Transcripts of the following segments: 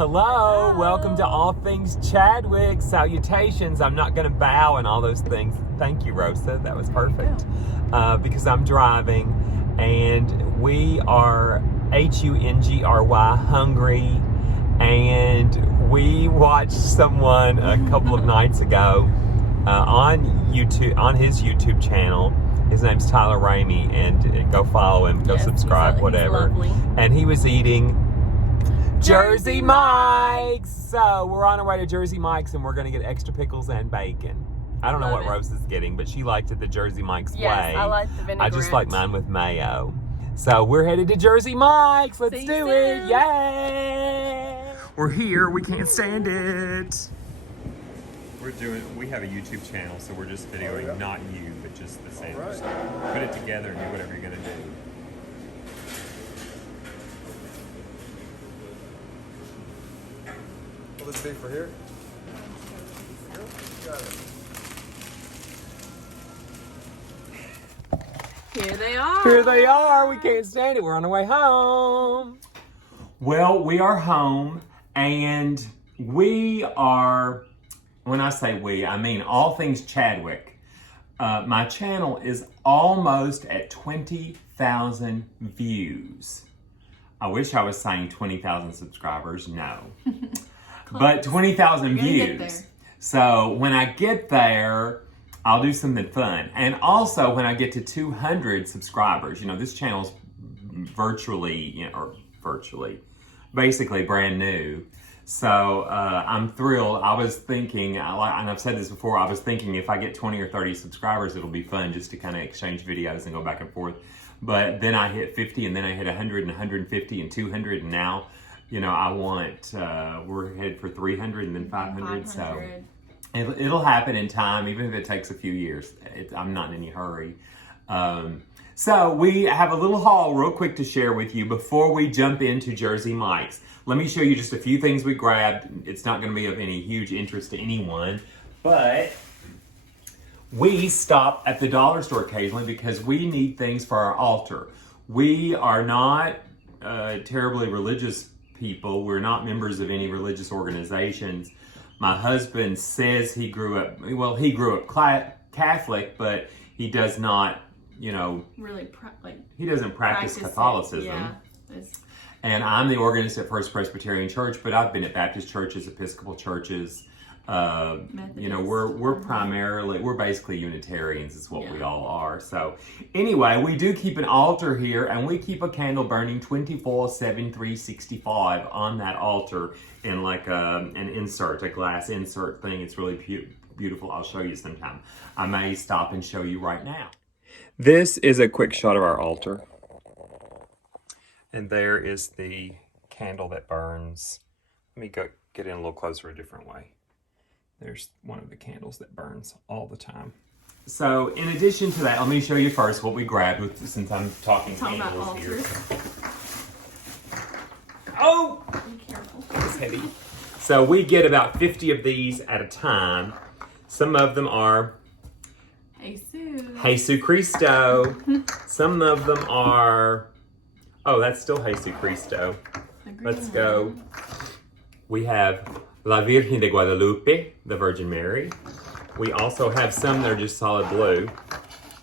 Hello, welcome to All Things Chadwick. Salutations. I'm not going to bow and all those things. Thank you, Rosa. That was perfect. Because I'm driving and we are HUNGRY, hungry. And we watched someone a couple of nights ago on YouTube, on his YouTube channel. His name's Tyler Ramey, and go follow him, go subscribe, whatever. And he was eating Jersey Mike's. So we're on our way to Jersey Mike's, and we're going to get extra pickles and bacon. I don't know what Rose is getting, but she liked it the Jersey Mike's way. Yes, I like the vinaigrette. I just like mine with mayo. So we're headed to Jersey Mike's. Let's do it. Yay! We're here. We can't stand it. We have a YouTube channel, so we're just videoing not you, but just the sandwich. Put it together and do whatever you're going to do. Will this be for here? Got it. Here they are. Here they are. We can't stand it. We're on our way home. Well, we are home, and we are, when I say we, I mean All Things Chadwick. My channel is almost at 20,000 views. I wish I was saying 20,000 subscribers. No. But 20,000 views. So when I get there, I'll do something fun. And also when I get to 200 subscribers, this channel's basically brand new. So I'm thrilled. I was thinking, and I've said this before, I was thinking if I get 20 or 30 subscribers, it'll be fun just to kind of exchange videos and go back and forth. But then I hit 50, and then I hit 100 and 150 and 200, and now, I want, we're headed for 300 and then 500. So it'll happen in time, even if it takes a few years. I'm not in any hurry. So we have a little haul real quick to share with you before we jump into Jersey Mike's. Let me show you just a few things we grabbed. It's not going to be of any huge interest to anyone, but we stop at the dollar store occasionally because we need things for our altar. We are not terribly religious people. We're not members of any religious organizations. My husband says he grew up Catholic, but he does not, really he doesn't practice Catholicism. Yeah. And I'm the organist at First Presbyterian Church, but I've been at Baptist churches, Episcopal churches. We're basically Unitarians is what we all are. So anyway, we do keep an altar here, and we keep a candle burning 24/7, 365 on that altar in like an insert, a glass insert thing. It's really beautiful. I'll show you sometime. I may stop and show you right now. This is a quick shot of our altar. And there is the candle that burns. Let me go get in a little closer a different way. There's one of the candles that burns all the time. So in addition to that, let me show you first what we grabbed since I'm talking candles here. Oh! Be careful. It's heavy. So we get about 50 of these at a time. Some of them are Jesus Cristo. Some of them are, that's still Jesus Cristo. Let's go. We have La Virgen de Guadalupe, the Virgin Mary. We also have some that are just solid blue.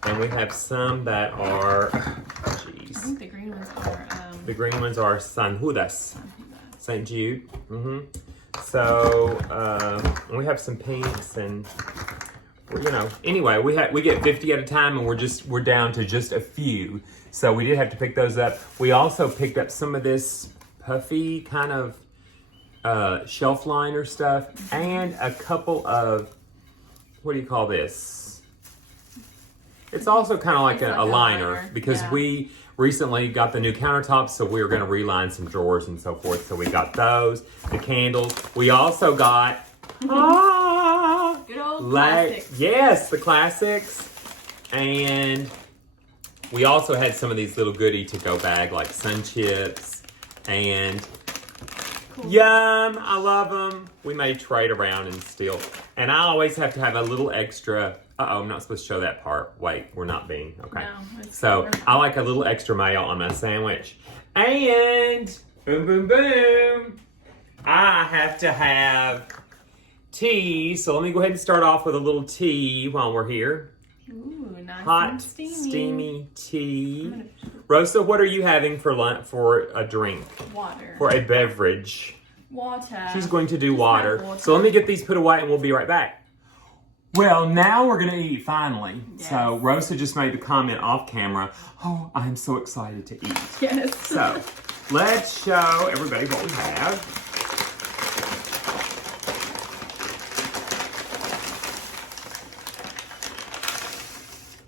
And we have some that are, I think the green ones are... the green ones are San Judas. St. Jude. So, we have some pinks and, anyway, we get 50 at a time, and we're down to just a few. So we did have to pick those up. We also picked up some of this puffy kind of shelf liner stuff, and a couple of, what do you call this? It's also kind of like a liner, because we recently got the new countertops, so we were going to reline some drawers and so forth. So we got those, the candles. We also got good old classics. Yes, the classics. And we also had some of these little goodie to-go bag, like Sun Chips and Yum, I love them. We may trade around and steal. And I always have to have a little extra. Uh-oh, I'm not supposed to show that part. Wait, we're not being. Okay. No, so I like a little extra mayo on my sandwich. And boom, boom, boom. I have to have tea. So let me go ahead and start off with a little tea while we're here. Ooh, nice Hot, and steamy. steamy tea. Rosa, what are you having for lunch, for a drink? Water. For a beverage. Water. She's going to do Just water. have water. So let me get these put away and we'll be right back. Well, now we're going to eat, finally. Yes. So Rosa just made the comment off camera, oh, I'm so excited to eat. Yes. So let's show everybody what we have.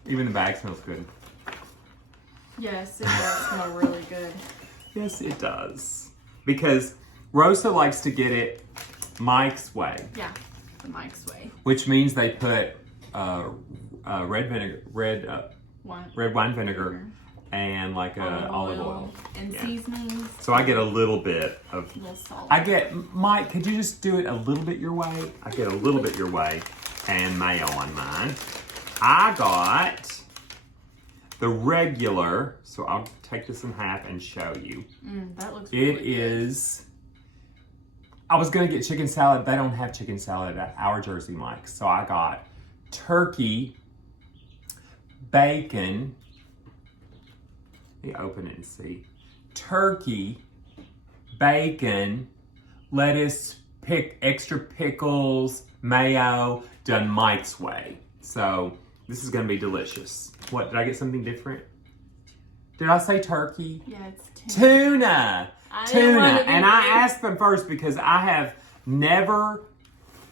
Even the bag smells good. Yes, it does smell really good. Yes, it does. Because Rosa likes to get it Mike's way. Yeah, the Mike's way. Which means they put red wine vinegar and like olive oil. And Yeah. seasonings. So I get a little bit of. A little salt. Mike, could you just do it a little bit your way? I get a little bit your way and mayo on mine. I got the regular, so I'll take this in half and show you. That looks really good. It is, I was gonna get chicken salad. They don't have chicken salad at our Jersey Mike's. So I got turkey, bacon, let me open it and see. Turkey, bacon, lettuce, extra pickles, mayo, done Mike's way. So this is gonna be delicious. What, did I get something different? Did I say turkey? Yeah, it's Tuna! Tuna. And I rude. asked them first because I have never,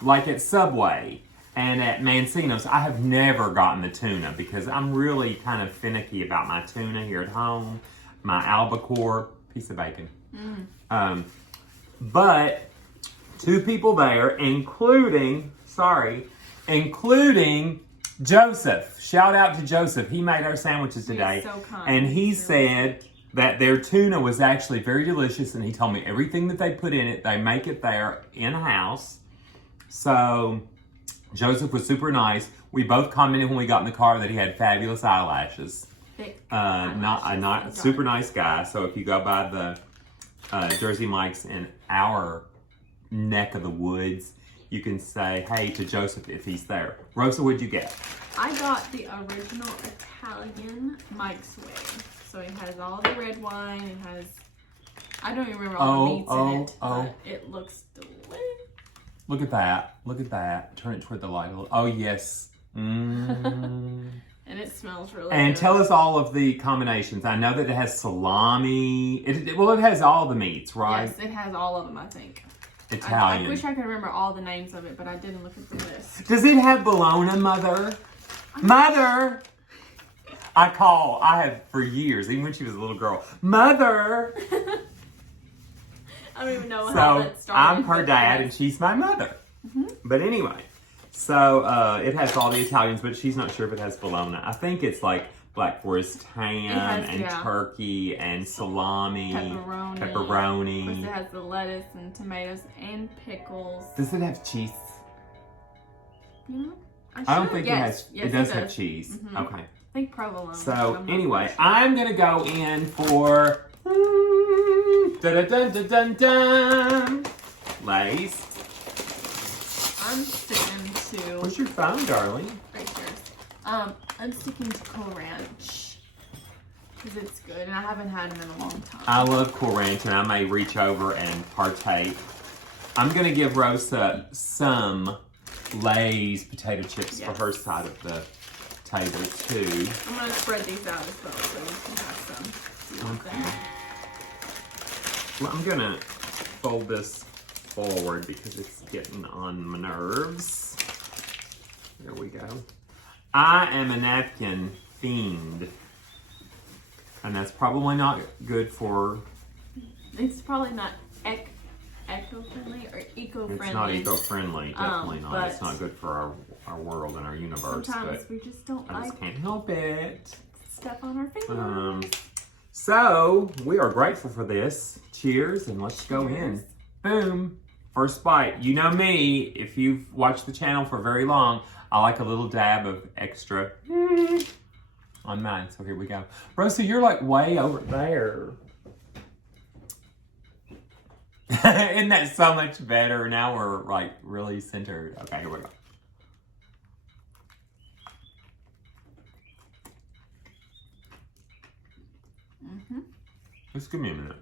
like at Subway and at Mancino's, I have never gotten the tuna because I'm really kind of finicky about my tuna here at home. My albacore, piece of bacon. But two people there, including Joseph. Shout out to Joseph. He made our sandwiches today. so kind. And he He's said that their tuna was actually very delicious, and he told me everything that they put in it, they make it there in-house. So Joseph was super nice. We both commented when we got in the car that he had fabulous eyelashes. Thick Not super nice guy. So if you go by the Jersey Mike's in our neck of the woods, you can say hey to Joseph if he's there. Rosa, what'd you get? I got the original Italian Mike's way. So it has all the red wine. It has, I don't even remember all the meats in it, but it looks delicious. Look at that. Look at that. Turn it toward the light a little. Oh, yes. And it smells really And good. tell us all of the combinations. I know that it has salami. It has all the meats, right? Yes, it has all of them, I think. Italian. I wish I could remember all the names of it, but I didn't look at the list. Does it have bologna, Mother? Mother! I have for years, even when she was a little girl, Mother! I don't even know how So that started. I'm her dad and she's my mother. But anyway, so it has all the Italians, but she's not sure if it has bologna. I think it's like Black Forest ham and turkey and salami, Pepperoni. Of course, it has the lettuce and tomatoes and pickles. Does it have cheese? Yeah, I don't think yes, it does have cheese. Okay. I think provolone. So anyway, I'm gonna go in for dun-dun-dun-dun-dun, Lay's. I'm sticking to. Where's your phone, darling? Right here. I'm sticking to Cool Ranch because it's good, and I haven't had them in a long time. I love Cool Ranch, and I may reach over and partake. I'm gonna give Rosa some Lay's potato chips for her side of the table too. I'm gonna spread these out as well, so you can have some. Okay. Well, I'm gonna fold this forward because it's getting on my nerves. There we go. I am a napkin fiend, and that's probably not good for. It's probably not eco-friendly or eco-friendly. It's not eco-friendly, definitely not. It's but not good for our world and our universe. Sometimes but we just don't I just can't help it. Step on our fingers. So we are grateful for this. Cheers, and let's go in. Boom. First bite. You know me, if you've watched the channel for very long, I like a little dab of extra on mine. So here we go. Rosa, you're like way over there. Isn't that so much better? Now we're like really centered. Okay, here we go. Just give me a minute.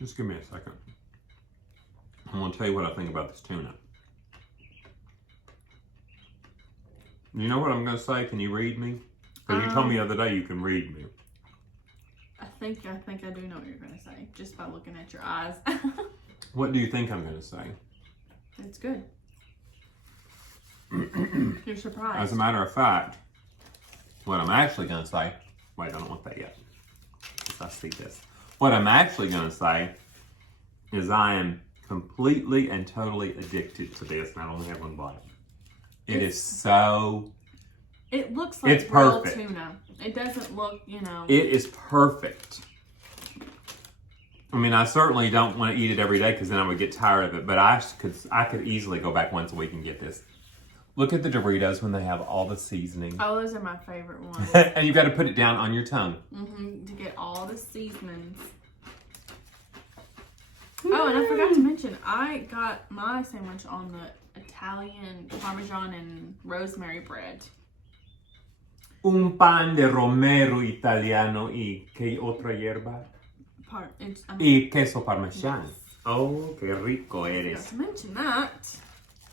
Just give me a second. I'm going to tell you what I think about this tuna. You know what I'm going to say? Can you read me? Because you told me the other day you can read me. I think I do know what you're going to say, just by looking at your eyes. What do you think I'm going to say? It's good. You're surprised. As a matter of fact, what I'm actually going to say... Wait, I don't want that yet. I see this. What I'm actually going to say is I am completely and totally addicted to this, and I only have one bite. It is so... It looks like real tuna. It doesn't look, you know... It is perfect. I mean, I certainly don't want to eat it every day because then I would get tired of it, but I could easily go back once a week and get this. Look at the Doritos when they have all the seasoning. Oh, those are my favorite ones. And you got to put it down on your tongue. To get all the seasonings. Oh, and I forgot to mention, I got my sandwich on the Italian Parmesan and rosemary bread. Un pan de romero italiano y ¿qué otra hierba? Y queso parmesano. Yes. Oh, qué rico eres. Forgot to mention that.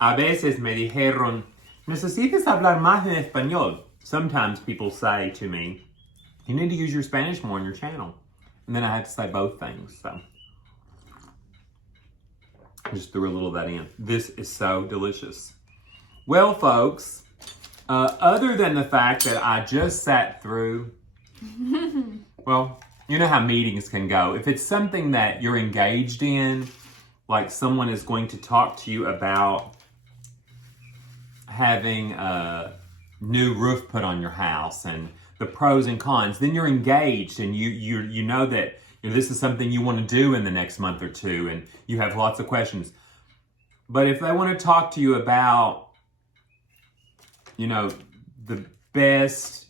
A veces me dijeron, necesitas hablar más en español. Sometimes people say to me, you need to use your Spanish more on your channel. And then I have to say both things, so. I just threw a little of that in. This is so delicious. Well, folks, other than the fact that I just sat through, well, you know how meetings can go. If it's something that you're engaged in, like someone is going to talk to you about having a new roof put on your house and the pros and cons, then you're engaged and you know that this is something you want to do in the next month or two and you have lots of questions. But if they want to talk to you about, the best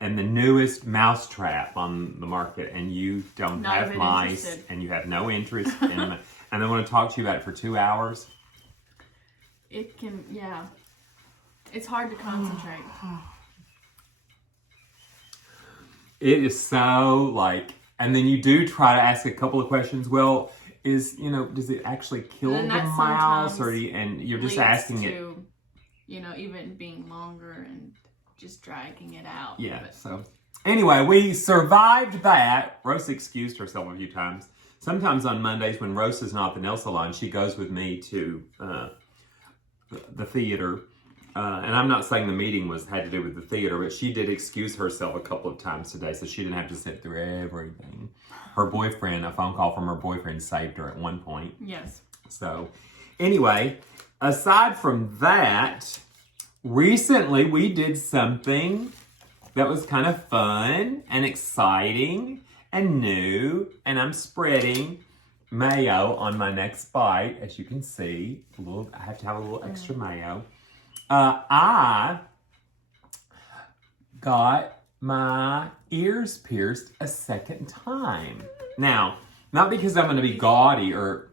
and the newest mousetrap on the market and you don't have mice and you have no interest in them, and they want to talk to you about it for 2 hours. It can, yeah. It's hard to concentrate. It is so and then you do try to ask a couple of questions. Well, does it actually kill the mouse, and you're just asking it? Even being longer and just dragging it out. Yeah. So anyway, we survived that. Rosa excused herself a few times. Sometimes on Mondays when Rosa's not at the nail salon, she goes with me to the theater. And I'm not saying the meeting had to do with the theater, but she did excuse herself a couple of times today, so she didn't have to sit through everything. Her boyfriend, a phone call from her boyfriend saved her at one point. Yes. So, anyway, aside from that, recently we did something that was kind of fun and exciting and new, and I'm spreading mayo on my next bite, as you can see. I have to have a little extra mayo. I got my ears pierced a second time. Now, not because I'm going to be gaudy, or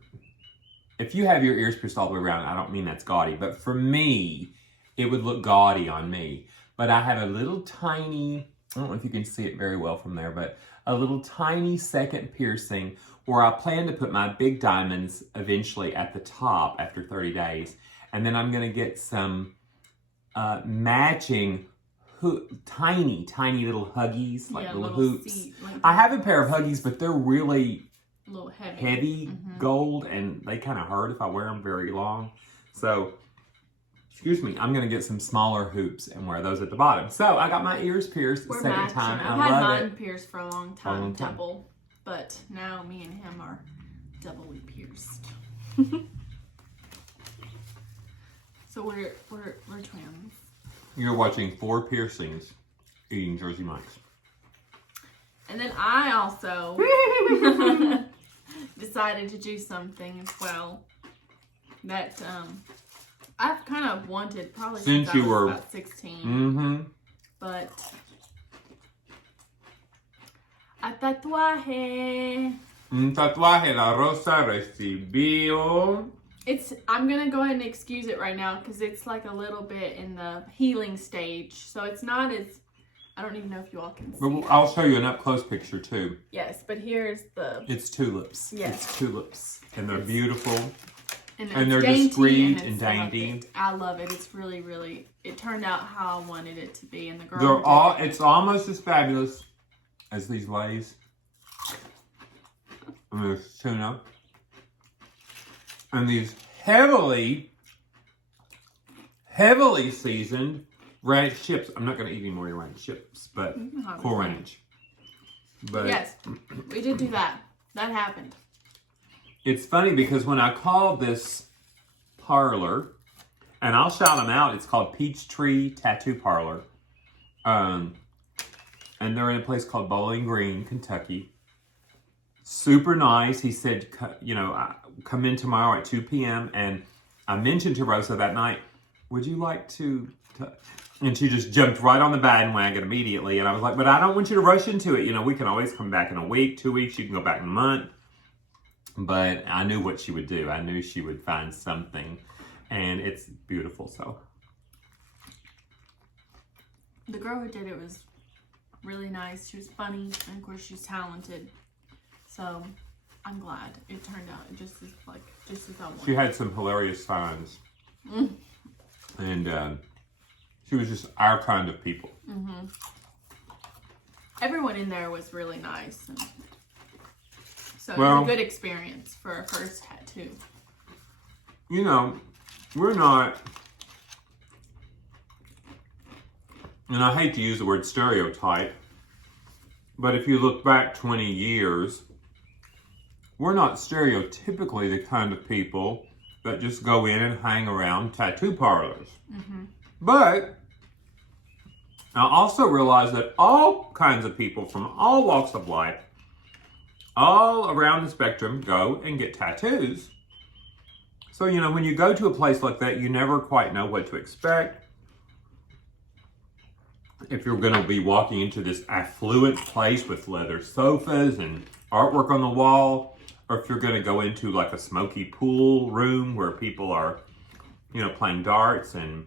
if you have your ears pierced all the way around, I don't mean that's gaudy, but for me, it would look gaudy on me. But I have a little tiny, I don't know if you can see it very well from there, but a little tiny second piercing where I plan to put my big diamonds eventually at the top after 30 days. And then I'm going to get some matching tiny little Huggies, like little hoops. I have a pair of Huggies, but they're really a little heavy gold, and they kind of hurt if I wear them very long. So, excuse me, I'm going to get some smaller hoops and wear those at the bottom. So, I got my ears pierced the second time, and I love it. I've had mine pierced for a long time, double, but now me and him are doubly pierced. So we're twins. You're watching 4 piercings, eating Jersey Mike's. And then I also decided to do something as well that I've kind of wanted probably Since since you I was were about 16. Mm-hmm. But a tatuaje. Un tatuaje la rosa recibió. I'm gonna go ahead and excuse it right now because it's like a little bit in the healing stage. So it's not as, I don't even know if you all can see. But I'll show you an up close picture too. Yes, but here's the. It's tulips. Yes. It's tulips. And they're beautiful. And they're dainty discreet and it's dainty. Perfect. I love it. It's really, really, it turned out how I wanted it to be. And the girl. It's almost as fabulous as these Lays. And there's tuna. And these heavily seasoned ranch chips. I'm not going to eat any more ranch chips, but Cool Ranch. But yes, we did do that. That happened. It's funny because when I called this parlor, and I'll shout them out, it's called Peachtree Tattoo Parlor. And they're in a place called Bowling Green, Kentucky. Super nice. He said, come in tomorrow at 2 p.m. And I mentioned to Rosa that night, would you like to... And she just jumped right on the bandwagon immediately. And I was like, but I don't want you to rush into it. We can always come back in a week, 2 weeks. You can go back in a month. But I knew what she would do. I knew she would find something. And it's beautiful, so. The girl who did it was really nice. She was funny. And of course, she's talented. So, I'm glad it turned out just as I wanted. She had some hilarious signs. And she was just our kind of people. Mm-hmm. Everyone in there was really nice. And so, it was a good experience for our first tattoo. We're not... And I hate to use the word stereotype, but if you look back 20 years... We're not stereotypically the kind of people that just go in and hang around tattoo parlors. Mm-hmm. But I also realize that all kinds of people from all walks of life, all around the spectrum, go and get tattoos. So, when you go to a place like that, you never quite know what to expect. If you're going to be walking into this affluent place with leather sofas and artwork on the wall, or if you're going to go into like a smoky pool room where people are, playing darts and,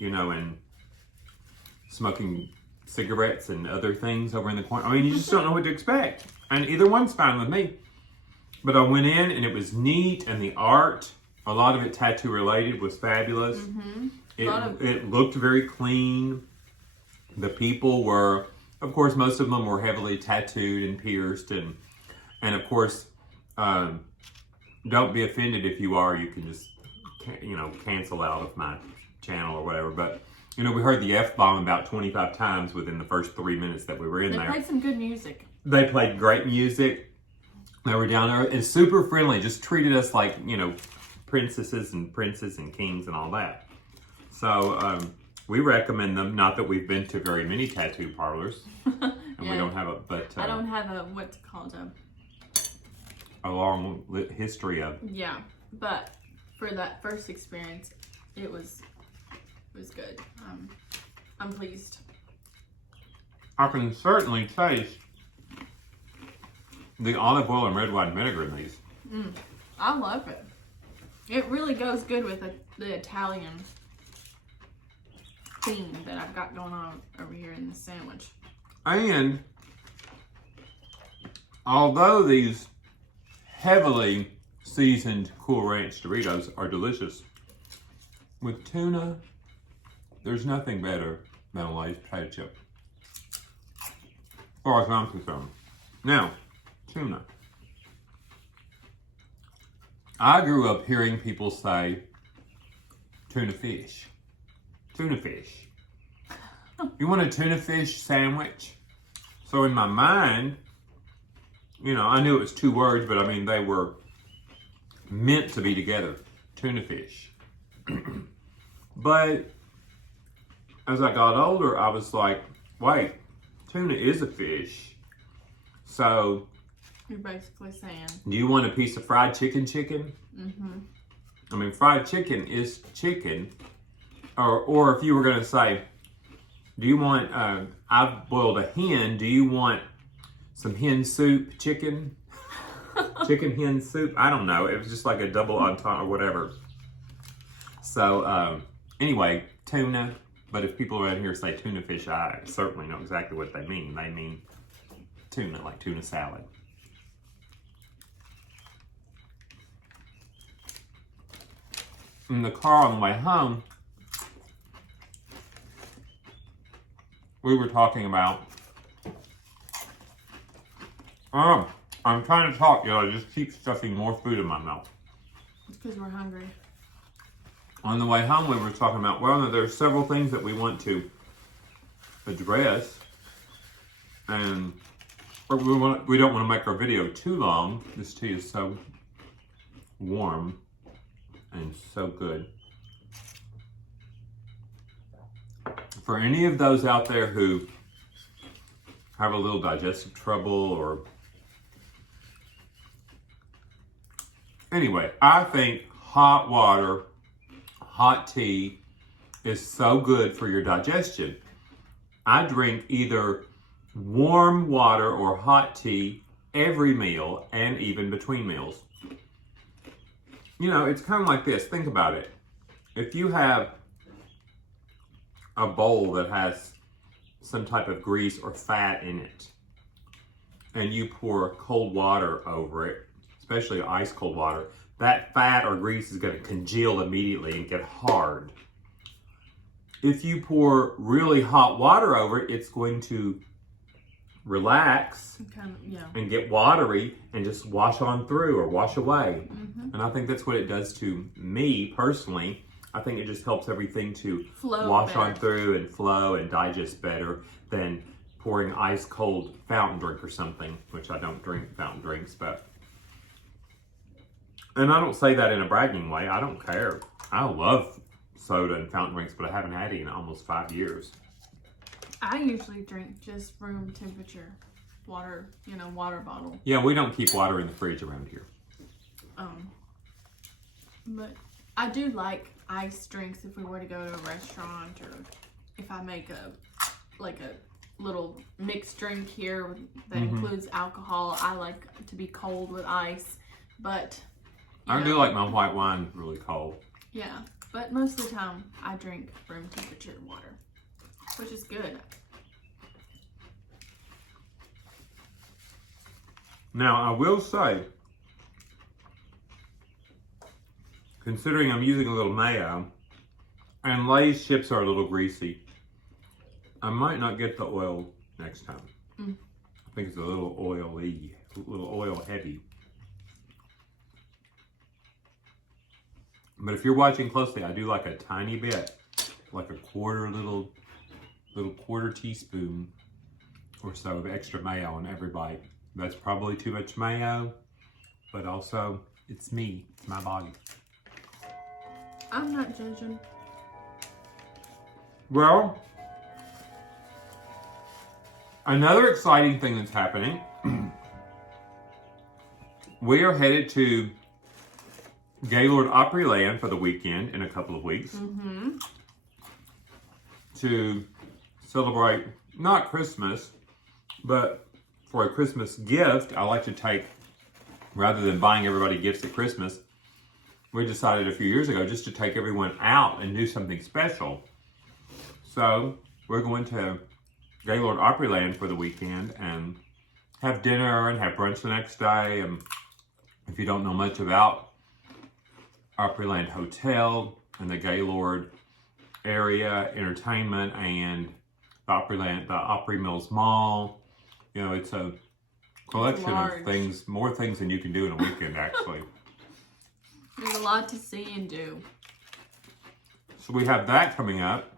and smoking cigarettes and other things over in the corner. I mean, you just don't know what to expect. And either one's fine with me. But I went in and it was neat, and the art, a lot of it tattoo related, was fabulous. Mm-hmm. It looked very clean. The people were, of course, most of them were heavily tattooed and pierced, and of course, don't be offended if you are. You can just, cancel out of my channel or whatever. But, we heard the F-bomb about 25 times within the first 3 minutes that we were in there. They played some good music. They played great music. They were down there and super friendly. Just treated us like, princesses and princes and kings and all that. So, we recommend them. Not that we've been to very many tattoo parlors. And we don't have I don't have what's it called? A long history of. Yeah, but for that first experience, it was good. I'm pleased. I can certainly taste the olive oil and red wine vinegar in these. I love it. It really goes good with the Italian theme that I've got going on over here in the sandwich. And although these heavily seasoned Cool Ranch Doritos are delicious, with tuna, there's nothing better than a Lay's potato chip, as far as I'm concerned. Now, tuna. I grew up hearing people say tuna fish. Tuna fish. You want a tuna fish sandwich? So in my mind, I knew it was two words, but I mean, they were meant to be together. Tuna fish. But as I got older, I was like, wait, tuna is a fish. So you're basically saying, do you want a piece of fried chicken? Mm-hmm. I mean, fried chicken is chicken. Or if you were going to say, do you want, I've boiled a hen, do you want some hen soup chicken? Chicken hen soup? I don't know. It was just like a double entendre or whatever. So, anyway, tuna. But if people around here say tuna fish, I certainly know exactly what they mean. They mean tuna, like tuna salad. In the car on the way home, we were talking about, I'm trying to talk, I just keep stuffing more food in my mouth. It's because we're hungry. On the way home, we were talking about, well, there's several things that we want to address, and we don't want to make our video too long. This tea is so warm and so good. For any of those out there who have a little digestive trouble or... Anyway, I think hot water, hot tea is so good for your digestion. I drink either warm water or hot tea every meal and even between meals. You know, it's kind of like this. Think about it. If you have a bowl that has some type of grease or fat in it, and you pour cold water over it, especially ice cold water, that fat or grease is going to congeal immediately and get hard. If you pour really hot water over it, it's going to relax and get watery and just wash on through or wash away. Mm-hmm. And I think that's what it does to me personally. I think it just helps everything to wash on through and flow and digest better than pouring ice cold fountain drink or something, which I don't drink fountain drinks, but... And I don't say that in a bragging way. I don't care. I love soda and fountain drinks, but I haven't had any in almost 5 years. I usually drink just room temperature water, water bottle. Yeah, we don't keep water in the fridge around here. But I do like iced drinks if we were to go to a restaurant, or if I make a little mixed drink here that includes alcohol. I like to be cold with ice, but I do like my white wine really cold. Yeah, but most of the time I drink room temperature water, which is good. Now, I will say, considering I'm using a little mayo, and Lay's chips are a little greasy, I might not get the oil next time. I think it's a little oily, a little oil heavy. But if you're watching closely, I do like a tiny bit, like a little quarter teaspoon or so of extra mayo on every bite. That's probably too much mayo, but also it's me, it's my body. I'm not judging. Well, another exciting thing that's happening, we are headed to Gaylord Opryland for the weekend in a couple of weeks to celebrate, not Christmas, but for a Christmas gift. I like to take, rather than buying everybody gifts at Christmas, we decided a few years ago just to take everyone out and do something special. So we're going to Gaylord Opryland for the weekend and have dinner and have brunch the next day. And if you don't know much about Opryland Hotel and the Gaylord area entertainment and the Opry Mills Mall, it's a collection of things, more things than you can do in a weekend, actually. There's a lot to see and do. So we have that coming up.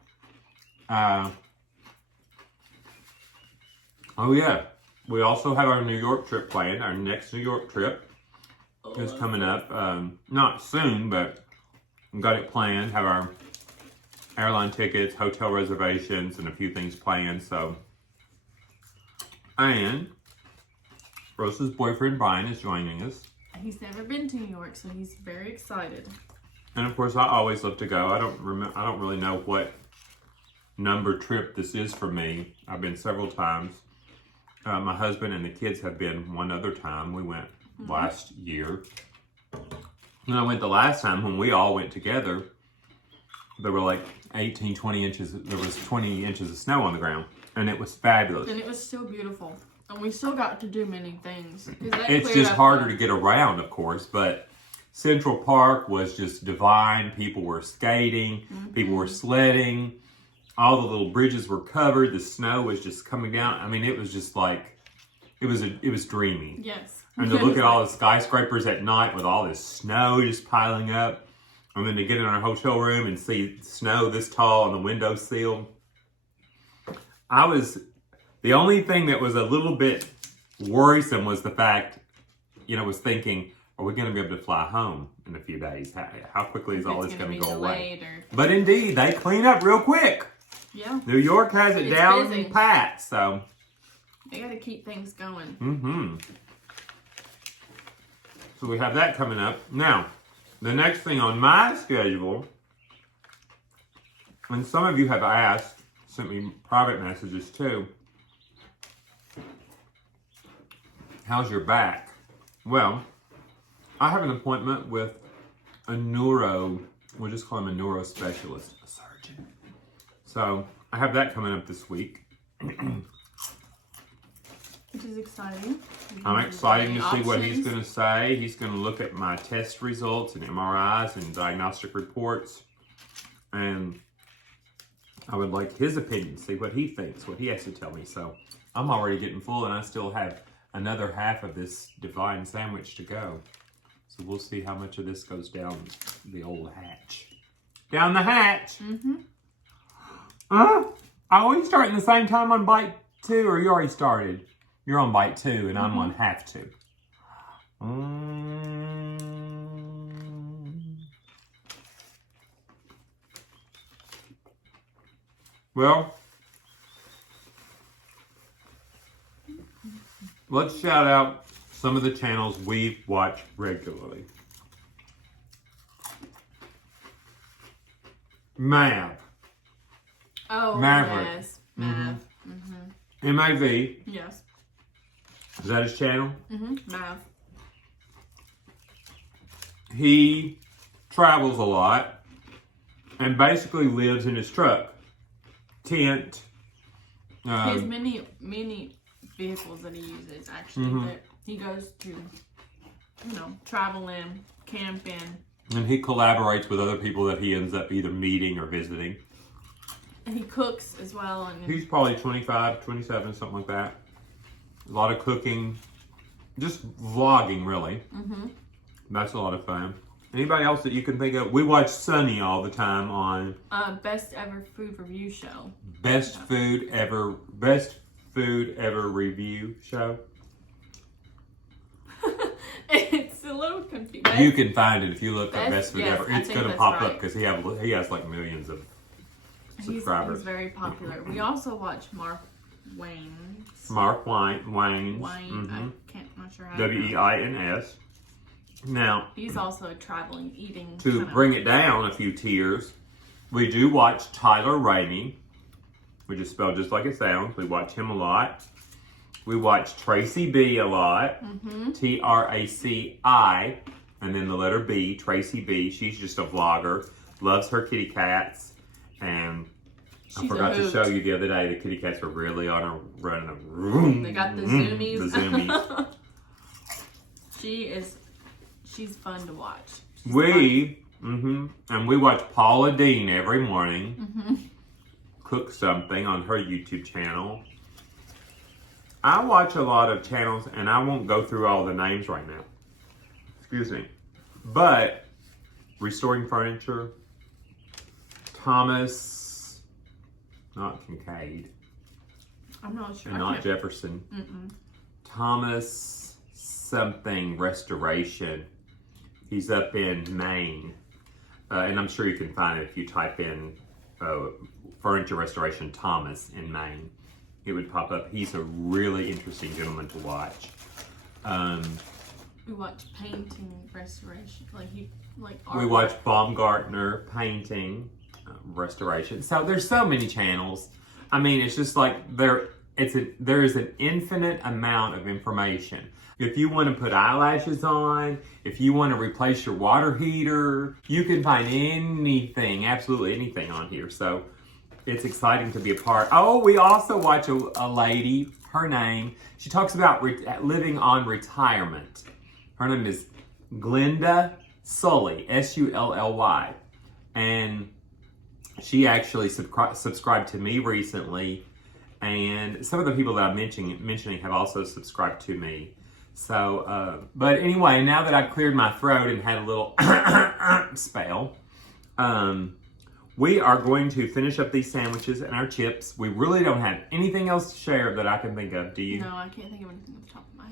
Oh yeah, we also have our New York trip planned. Our next New York trip is coming up, not soon, but we've got it planned, have our airline tickets, hotel reservations, and a few things planned, so. And Rosa's boyfriend, Brian, is joining us. He's never been to New York, so he's very excited. And of course, I always love to go. I don't really know what number trip this is for me. I've been several times. My husband and the kids have been one other time. We went last year. And I went the last time when we all went together. There were like 18, 20 inches. There was 20 inches of snow on the ground. And it was fabulous. And it was still beautiful. And we still got to do many things. It's just harder to get around, of course. But Central Park was just divine. People were skating. People were sledding. All the little bridges were covered. The snow was just coming down. I mean, it was just like, it was dreamy. Yes. And to look at all the skyscrapers at night with all this snow just piling up. And then to get in our hotel room and see snow this tall on the windowsill. The only thing that was a little bit worrisome was the fact, was thinking, are we going to be able to fly home in a few days? How quickly is all this going to go away? But indeed, they clean up real quick. Yeah. New York has it down busy. pat, so. They got to keep things going. Mm-hmm. So we have that coming up. Now, the next thing on my schedule, and some of you have asked, sent me private messages too. How's your back? Well, I have an appointment with we'll just call him a neuro specialist, a surgeon. So I have that coming up this week. Which is exciting. I'm excited to see what he's going to say. He's going to look at my test results and MRIs and diagnostic reports. And I would like his opinion, see what he thinks, what he has to tell me. So I'm already getting full and I still have another half of this divine sandwich to go. So we'll see how much of this goes down the old hatch. Down the hatch! Are we starting the same time on bite 2 or you already started? You're on bite 2 and I'm on half 2. Well, let's shout out some of the channels we watch regularly. Mav. Oh, Maverick. yes. Mav. M-A-V. Yes. Is that his channel? Mav. He travels a lot and basically lives in his truck. Tent. He has many vehicles that he uses, actually, that he goes to, travel in, camp in. And he collaborates with other people that he ends up either meeting or visiting. And he cooks as well. And he's probably 25, 27, something like that. A lot of cooking. Just vlogging, really. That's a lot of fun. Anybody else that you can think of? We watch Sunny all the time on... Best Ever Food Review Show. Best food ever review show. It's a little confusing. You can find it if you look up Best Food Ever. It's going to pop up because he has like millions of subscribers. He's very popular. We also watch Mark Wayne's. Mark Wayne's. Wayne. I'm not sure how to W-E-I-N-S. Now, he's also traveling, eating. To bring it down a few tiers, we do watch Tyler Rainey, which is spelled just like it sounds. We watch him a lot. We watch Tracy B a lot. T-R-A-C-I, and then the letter B, Tracy B. She's just a vlogger, loves her kitty cats, and I forgot to show you the other day, the kitty cats were really on a run. They got the zoomies. The zoomies. She's fun to watch. And we watch Paula Dean every morning. Cook something on her YouTube channel. I watch a lot of channels, and I won't go through all the names right now. Excuse me. But Restoring Furniture, Thomas, not Kincaid. I'm not sure. And not Jefferson. Thomas something Restoration. He's up in Maine. And I'm sure you can find it if you type in Furniture Restoration Thomas in Maine. It would pop up. He's a really interesting gentleman to watch. We watch painting restoration. Like he like we watch Baumgartner painting, restoration. So there's so many channels. I mean, it's just like there is an infinite amount of information. If you want to put eyelashes on, if you want to replace your water heater, you can find anything, absolutely anything on here. So it's exciting to be a part. Oh, we also watch a lady, her name, she talks about living on retirement. Her name is Glenda Sully, S-U-L-L-Y. And she actually subscribed to me recently. And some of the people that I'm mentioning have also subscribed to me. So, but anyway, now that I've cleared my throat and had a little spell, we are going to finish up these sandwiches and our chips. We really don't have anything else to share that I can think of. Do you? No, I can't think of anything off the top of my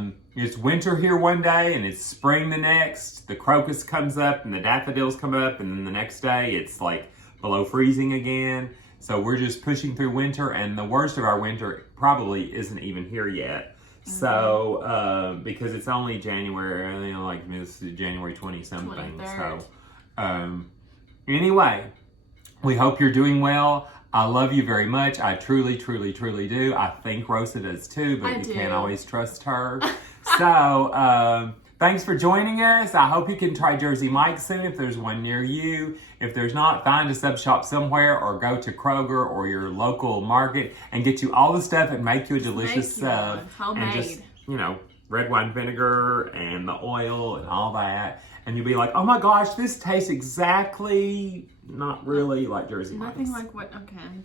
head. It's winter here one day and it's spring the next. The crocus comes up and the daffodils come up, and then the next day it's like below freezing again. So we're just pushing through winter, and the worst of our winter probably isn't even here yet. So, because it's only January, I think like this is January 20 something. 23rd. So, anyway, we hope you're doing well. I love you very much. I truly, truly, truly do. I think Rosa does too, but you can't always trust her. So, thanks for joining us. I hope you can try Jersey Mike's soon if there's one near you. If there's not, find a sub shop somewhere or go to Kroger or your local market and get you all the stuff and make you a delicious sub. Homemade. And just, red wine vinegar and the oil and all that. And you'll be like, oh my gosh, this tastes exactly, not really like Jersey Mike's. Nothing like what, okay.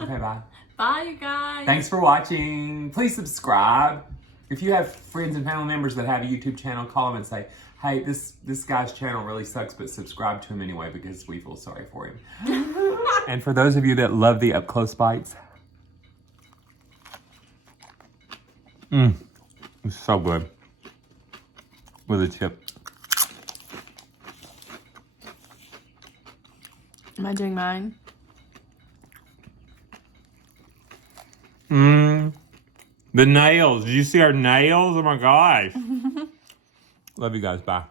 Okay, bye. Bye, you guys. Thanks for watching. Please subscribe. If you have friends and family members that have a YouTube channel, call them and say, hey, this guy's channel really sucks, but subscribe to him anyway because we feel sorry for him. And for those of you that love the up close bites, it's so good with a chip. Am I doing mine? The nails. Did you see our nails? Oh my gosh. Love you guys. Bye.